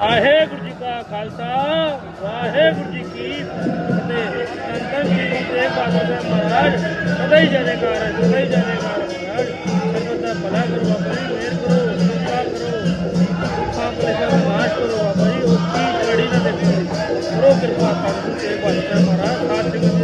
ਵਾਹਿਗੁਰੂ ਜੀ ਕਾ ਖਾਲਸਾ, ਵਾਹਿਗੁਰੂ ਜੀ ਕੀ ਫਤਿਹ। ਸੰਤਨ ਜੀ ਤੇ ਬਾਬਾ ਸਾਹਿਬ ਮਹਾਰਾਜ, ਸਦਾ ਹੀ ਜੈਕਾਰ ਸਦਾ ਹੀ ਜੈਕਾਰ ਮਹਾਰਾਜ। ਸਰਬਤ ਦਾ ਭਲਾ ਕਰੋ ਬਾਬਾ ਜੀ ਮਿਹਰ ਕਰੋ, ਕਿਰਪਾ ਕਰੋ। ਖਾਂ ਕਲੇਸ਼ਾਂ ਦਾ ਨਾਸ਼ ਕਰੋ ਬਾਬਾ ਜੀ ਉਸ ਕੀ ਜੜੀ ਨਾ ਦੇਖੋ। ਕਰੋ ਕਿਰਪਾ ਸੰਤਨ ਤੇ ਬਾਬਾ ਮਹਾਰਾਜ, ਸਾਧ ਸੰਗਤ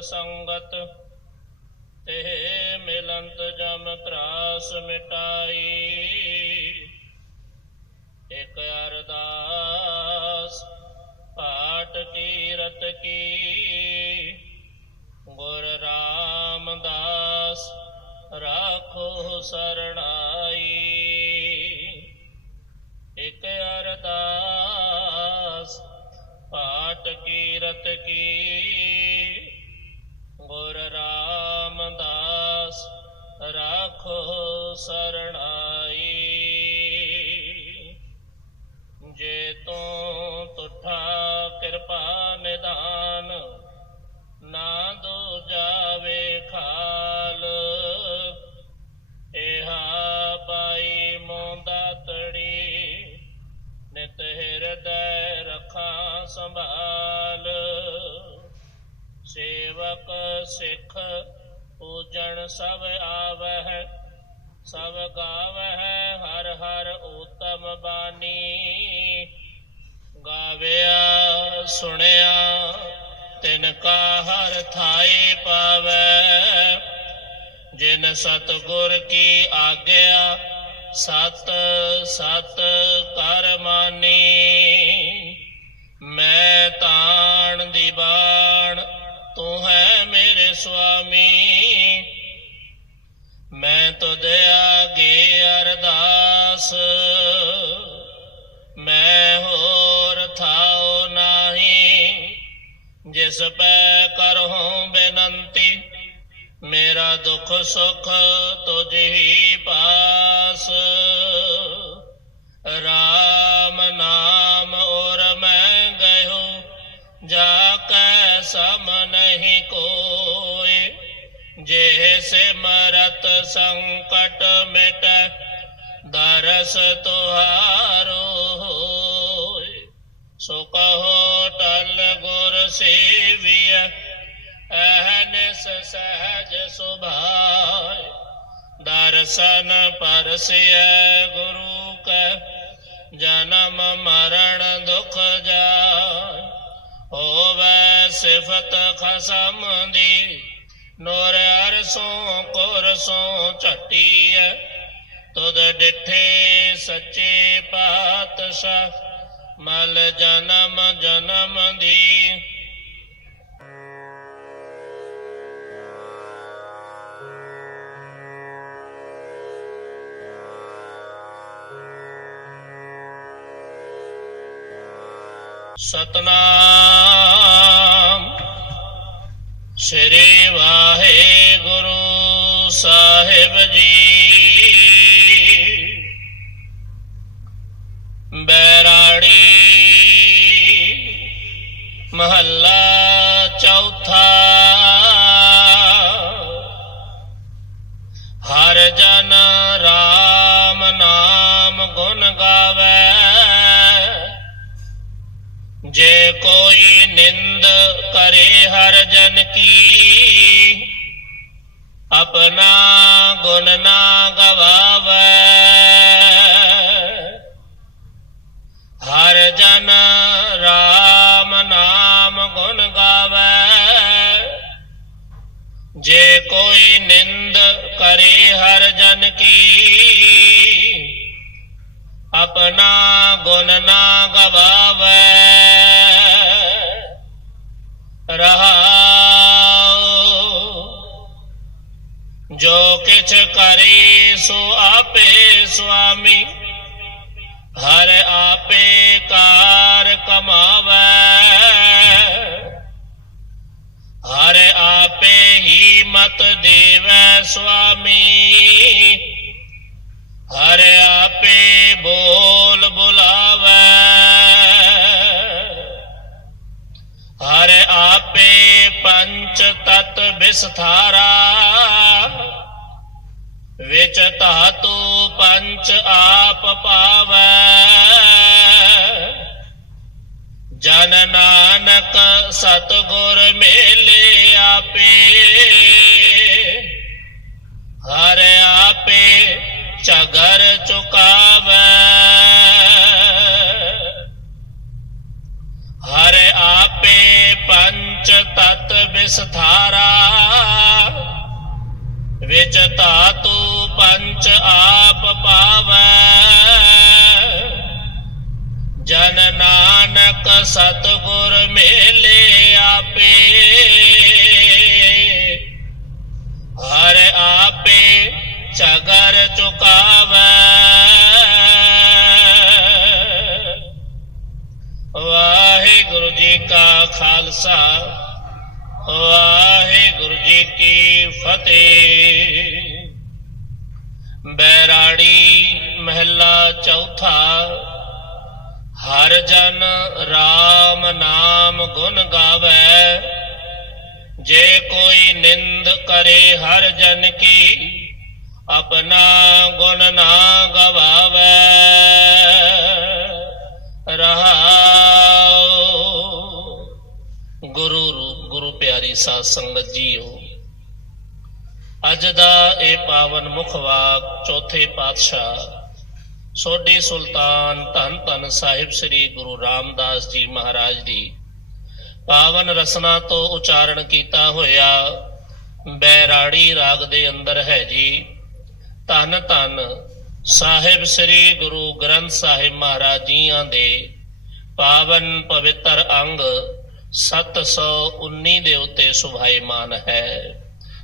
ਸੰਗਤ, ਤੇ ਮਿਲੰਤ ਜਮ ਤਰਾਸ ਮਿਟਾਈ। ਇਕ ਅਰਦਾਸ ਪਾਟ ਕੀਰਤ ਕੀ, ਗੁਰ ਰਾਮਦਾਸ, ਰਾਖੋ ਸਰਣਾ ਸੰਭਾਲ। ਸੇਵਕ ਸਿੱਖ ਪੂਜਣ ਸਭ ਆਵਹਿ, ਸਭ ਗਾਵਹਿ, ਹਰ ਹਰ ਊਤਮ ਬਾਣੀ। ਗਾਵਿਆ, ਸੁਣਿਆ, ਤਿਨ ਕਾ ਹਰ ਥਾਈ ਪਾਵੈ। ਜਿਨ ਸਤ ਗੁਰ ਕੀ ਆਗਿਆ, ਸਤ ਸਤ संकट मिट, दरस तुहारो सो टल गुर सेविय एहन सहज सुभाय। दर्शन परसिय गुरु क जन्म मरण दुख जाय। होवे सिफत खसम दी ਨੋਰ ਅਰਸੋਂ ਕੁਰਸੋਂ ਝਟੀਐ, ਤੁਧ ਡਿਠੇ ਸੱਚੇ ਪਾਤਸ਼ਾਹ, ਮਲ ਜਨਮ ਜਨਮ ਦੀ। ਸਤਨਾਮ, ਸ੍ਰੀ ਵਾਹਿਗੁਰੂ। ਸਾਹਿਬ ਜੀ। ਬੈਰਾੜੀ, ਮਹੱਲਾ ਚੌਥਾ। ਹਰ ਜਨ ਰਾਮ ਨਾਮ ਗੁਣ ਗਾਵੇ। ਜੇ ਕੋਈ ਨਿੰਦ ਕਰੇ ਹਰ ਜਨ ਕੀ, ਆਪਣਾ ਕਿਛ ਕਰੇ ਸੋ ਆਪੇ ਸੁਆਮੀ। ਹਰ ਆਪੇ ਕਾਰ ਕਮਾਵੇ। ਹਰ ਆਪੇ ਹੀ ਮਤ ਦੇਵੈ ਸੁਆਮੀ। ਹਰ ਆਪੇ ਬੋਲ ਬੁਲਾਵੇ। ਹਰ ਆਪੇ ਪੰਚ ਤਤ ਵਿਸਥਾਰਾ ਵਿਚ ਧਾਤੂ ਪੰਚ ਆਪ ਪਾਵੇ। ਜਨ ਨਾਨਕ ਸਤਗੁਰ ਮੇਲੇ ਆਪੇ। ਹਰ ਆਪੇ ਚਗਰ ਚੁਕਾਵੇ। ਹਰ ਆਪੇ ਪੰਚ ਤਤ ਵਿਸਥਾਰਾ ਵਿਚ ਧਾਤੂ ਪੰਚ ਆਪ ਪਾਵੇ ਜਨ ਨਾਨਕ ਸਤਗੁਰ ਮੇਲੇ ਆਪੇ ਹਰ ਆਪੇ ਚਗਰ ਚੁਕਾਵੇ ਵਾਹਿਗੁਰੂ ਜੀ ਕਾ ਖਾਲਸਾ ਵਾਹਿਗੁਰੂ ਜੀ ਕੀ ਫਤਿਹ ਬੈਰਾੜੀ ਮਹਿਲਾ ਚੌਥਾ, ਹਰ ਜਨ RAM ਨਾਮ ਗੁਣ ਗਾਵੇ, ਜੇ ਕੋਈ ਨਿੰਦ ਕਰੇ ਹਰ ਜਨ ਕੀ, ਆਪਣਾ ਗੁਣ ਨਾ ਗਵਾਵੇ। ਰਹਾਉ ਗੁਰੂ ਗੁਰੂ ਪਿਆਰੀ ਸਾਧ ਸੰਗਤ ਜੀਓ। ਅੱਜ ਦਾ ਇਹ ਪਾਵਨ ਮੁਖ ਵਾਕ ਚੌਥੇ ਪਾਤਸ਼ਾਹ ਸੋਢੀ ਸੁਲਤਾਨ ਧੰਨ ਧੰਨ ਸਾਹਿਬ ਸ੍ਰੀ ਗੁਰੂ ਰਾਮਦਾਸ ਜੀ ਮਹਾਰਾਜ ਦੀ ਪਾਵਨ ਰਸਨਾ ਤੋਂ ਉਚਾਰਨ ਕੀਤਾ ਹੋਇਆ ਬੈਰਾੜੀ ਰਾਗ ਦੇ ਅੰਦਰ ਹੈ ਜੀ, ਧੰਨ ਧੰਨ ਸਾਹਿਬ ਸ੍ਰੀ ਗੁਰੂ ਗ੍ਰੰਥ ਸਾਹਿਬ ਮਹਾਰਾਜ ਜੀਆਂ ਦੇ ਪਾਵਨ ਪਵਿੱਤਰ ਅੰਗ 719 ਦੇ ਉੱਤੇ ਸੁਭਾਈਮਾਨ ਹੈ।